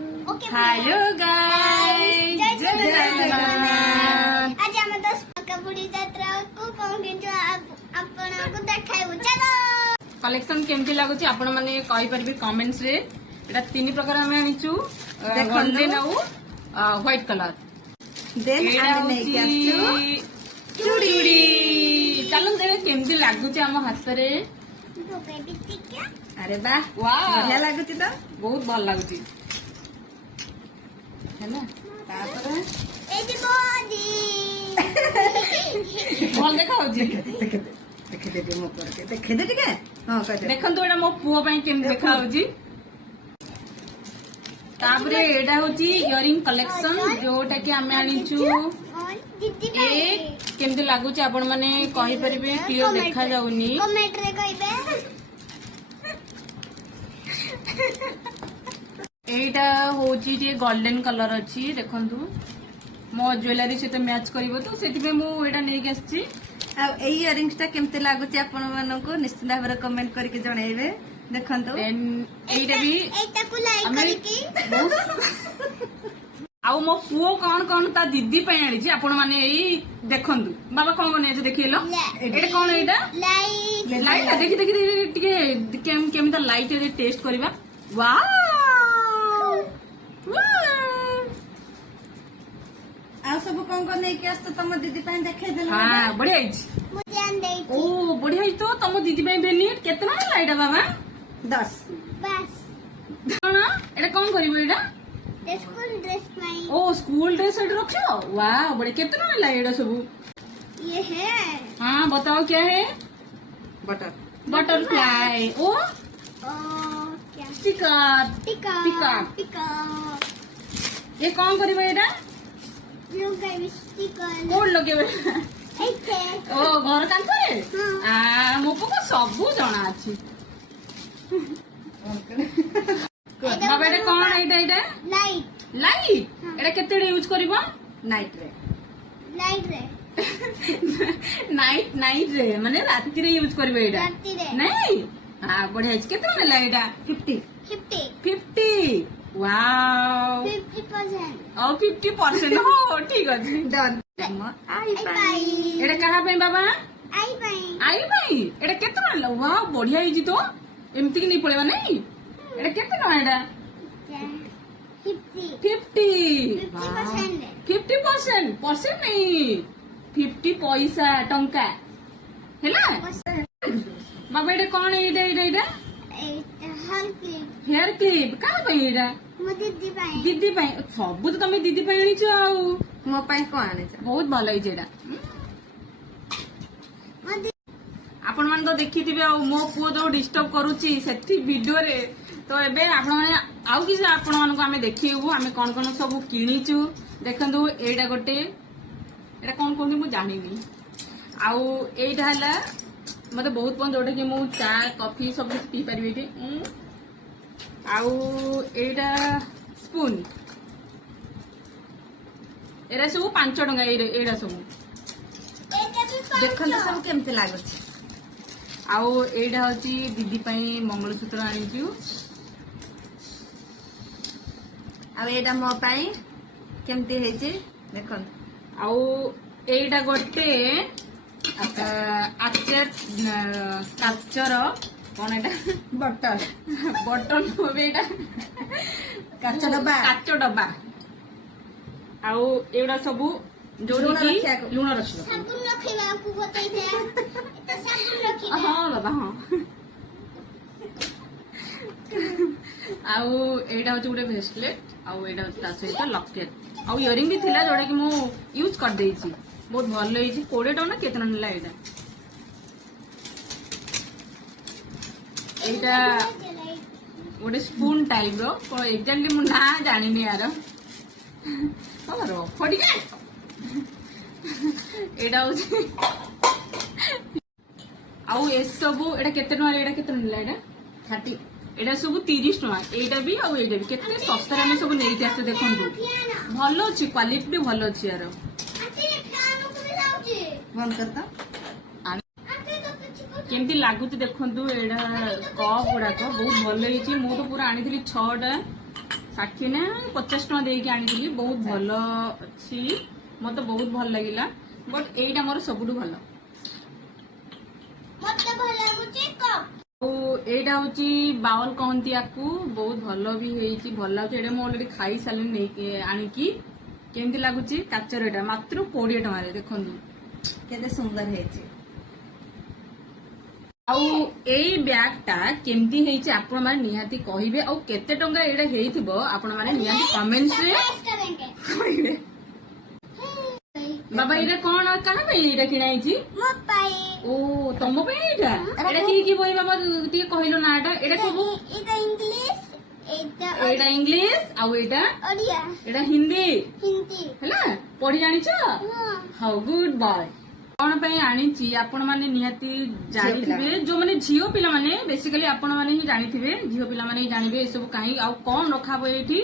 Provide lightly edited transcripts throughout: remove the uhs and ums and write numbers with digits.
Hello guys, जय जगन्नाथ। आज हम तो पकापुड़ी यात्रा को पहुंचो आपको देखाइबो। चलो कलेक्शन केमती लागुची आपण माने कहि परबे कमेंट्स रे। एटा तीन प्रकार हम आनिचू, गोल्डन आउ व्हाइट कलर। देन आने नेकी आसु चूड़ी। चलो देखे केमती लागुची हम हाथ रे। अरे वाह वाह, बढ़िया लागुची तो बहुत भल लागुची हैना। तापर ए जी बॉडी भल देखा होची। देखे दे मो पर के देखे दे टिके। हां कहते देखंतु एटा मो पुओ पई केमती देखा होची। तापरे एटा होची इयरिंग कलेक्शन जोटा कि हमें आनिचू। एक केमती लागुची आपण माने कहि परिबे, क्लियर देखा जाउनी। कमेंट रे कहिबे। एटा होची जे गोल्डन कलर अछि, देखंतु मो ज्वेलरी से मैच करिवो तो सेति पे मु एटा नै गेसची। आ एई इयरिंग्स ता केमते लागुची आपण मानको निश्चित भाबरे कमेंट करके जणाइबे। देखंतु देन एटा भी एटा को लाइक हमें करके आउ मो पुओ कोन कोन ता दीदी पे आनी छी। आपण माने एई देखंतु बाबा कोन कोन जे देखिलो। एटा कोन एटा लाइक लाइट देखि देखि टिके केमता लाइट रे टेस्ट करबा। वाओ आ सब कोन नेकी आस्त तम दीदी पय देखाइ देला। हां बढ़िया हिच। मुझे ध्यान दे। ओ बढ़िया हिच। तो तम दीदी पे बेली केतना लाइट बाबा 10 बस कोन एटा कोन करिवो एटा। स्कूल ड्रेस में ओ स्कूल ड्रेस एट रखियो। वाह बड़े कितना लाइट सब। ये है। हाँ बताओ क्या है। Butter butterfly. ओ क्या स्टिकर। टिका टिका। टिका ये कौन करिबो एटा। लोग स्टिकर कोड लगेबे। ऐसे ओ घर कांथरे। हाँ। आ मो को सब जणा अछि। बाबा एटा कोन एटा एटा लाइट लाइट। एटा केते यूज करिबो। नाइट रे लाइट रे नाइट नाइट रे माने राति रे यूज करिबो एटा। राति रे नहीं हां बढ़िया अछि। केते माने एटा 50 50। वाओ 50% और 50% हो ठीक अछि। डन आई बाई एटा कहा पे बाबा आई बाई आई भाई एटा केते माने वाह बढ़िया हिची तो एमती कि नहीं पड़ेबा नहीं। एटा केते ना एटा 50 50 50% परसेंट नहीं 50 पैसा टंका हैला। बाबा एटा कोन एटा एटा एटा हल्की हेयर क्लिप कहा पे एटा दीदी बाई दीदी पे सब तो तमे दीदी पे आनी छ। आउ मो पय को आने छ बहुत भल हिची एटा। आपण मान तो देखिथिबे आ मो पुओ जो डिस्टर्ब करूची सेठी वीडियो रे। तो एबे आपण माने आउ कि आपण मान को हमें देखिबू हमें कोन कोन सब किनिचू। देखंतु एटा गोटे एटा कोन कोन मु जानिनी। आउ एटा हला मते बहुत पन जोटा कि मु चा कॉफी सब कुछ पी परबे कि। आउ एटा स्पून एरा सब 5 टंका एरा सब। देखन सब केमते लागुची। आउ एटा होची दीदी पई मंगलसूत्र आनिचू। आ एटा मो पय केमते हेची देखन। आउ एटा गोटे आचार काचर कौन एटा बटर बटन होबे एटा काच डब्बा काच डब्बा। आउ एटा सब जोड़ी लुण रखियो। साबुन रखिबा को बताई दे। एटा साबुन रखिबा। हां बाबा हां। आउ एटा होची गुटे ब्रेसलेट आउ एटा होची ता सहित लॉकेट आउ इयरिंग भी थिला जोडा कि मु यूज कर देइची। बहुत भल होइची। 20 टका ना केतना नेला एटा। एटा गोटे स्पून टाइप रो एक्जाक्टली मु ना जानिनी यार। रख टिके एटा होची आउ ए सब एटा केते टका एटा केते नेला एटा 30 एटा सब 30 टका। एटा भी आउ एटा भी केते सस्ता रे सब नै आसे। देखंतु भल अछि क्वालिटी भी भल अछि यार। बंद करता केमती लागुच देखंतु एडा कप गुड़ाक बहुत भल होइछि। मु तो पूरा आनी 6टा 60 ନା 50 ଟଙ୍କା ଦେଇକି ଆଣିଥିଲି। ବହୁତ ଭଲ ଅଛି, ମତେ ବହୁତ ଭଲ ଲାଗିଲା। ବଟ୍ ଏଇଟା ମୋର ସବୁଠୁ ଭଲ। ମତେ ଭଲ ଲାଗୁଛି କପ୍। ଆଉ ଏଇଟା ହଉଛି ବାଉଲ କହନ୍ତି ୟାକୁ, ବହୁତ ଭଲ ବି ହେଇଛି, ଭଲ ଲାଗୁଛି। ଏଇଟା ମୁଁ ଅଲରେଡି ଖାଇ ସାରିଲିଣି ନେଇକି ଆଣିକି। କେମିତି ଲାଗୁଛି? କାଚର ଏଇଟା ମାତ୍ର 20 ଟଙ୍କାରେ, ଦେଖନ୍ତୁ କେତେ ସୁନ୍ଦର ହେଇଛି। ଆଉ ଏଇ ବ୍ୟାଗ ଟା କେମିତି ହେଇଛି ଆପଣ ମାନେ ନିହାତି କହିବେ, ଆଉ କେତେ ଟଙ୍କା ଏଇଟା ହେଇଥିବ ଆପଣ ମାନେ ନିହାତି କମେଣ୍ଟରେ କହିବେ। ବାବା ଏଇଟା କଣ, କାହା ପାଇଁ ଏଇଟା କିଣା ହେଇଛି? ମୋ ପାଇଁ। ଓ ତମ ପାଇଁ ଏଇଟା? ଏଇଟା କି ବହି ବାବା ଟିକେ କହିଲ ନା? ଏଇଟା କୋଉ? ଏଇଟା ଇଂଲିଶ, ଏଇଟା ଇଂଲିଶ ଆଉ ଏଇଟା ଓଡ଼ିଆ, ଏଇଟା ହିନ୍ଦୀ ହିନ୍ଦୀ। ହେଲା। ପଢି ଜାଣିଛ? ହଁ। ହଉ ଗୁଡ୍ ବୟ। କଣ ପାଇଁ ଆଣିଛି ଆପଣ ମାନେ ନିହାତି ଜାଣିଥିବେ, ଯୋଉମାନେ ଝିଅ ପିଲାମାନେ ବେସିକାଲି ଆପଣ ମାନେ ହିଁ ଜାଣିଥିବେ, ଝିଅ ପିଲାମାନେ ହିଁ ଜାଣିବେ ଏସବୁ କାହିଁ ଆଉ କଣ ରଖାବ ଏଇଠି।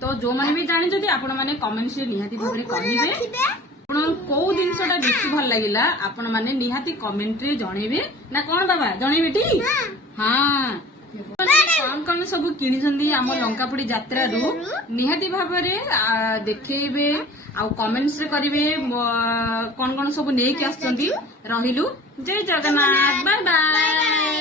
ତ ଯୋଉମାନେ ବି ଜାଣିଛନ୍ତି ଆପଣ ମାନେ କମେଣ୍ଟରେ ନିହାତି ଭାବରେ କହିବେ। ଆପଣଙ୍କୁ କୋଉ ଜିନିଷଟା ବେଶୀ ଭଲ ଲାଗିଲା ଆପଣ ମାନେ ନିହାତି କମେଣ୍ଟରେ ଜଣେଇବେ। ନା କଣ ବାବା ଜଣେଇବେ ଟି? ହଁ। କଣ କଣ ସବୁ କିଣିଛନ୍ତି ଆମ ଲଙ୍କାପୋଡି ଯାତ୍ରାରୁ ନିହାତି ଭାବରେ ଦେଖେଇବେ, ଆଉ କମେଣ୍ଟରେ କରିବେ କଣ କଣ ସବୁ ନେଇକି ଆସିଛନ୍ତି। ରହିଲୁ, ଜୟ ଜଗନ୍ନାଥ, ବାଏ ବାଏ।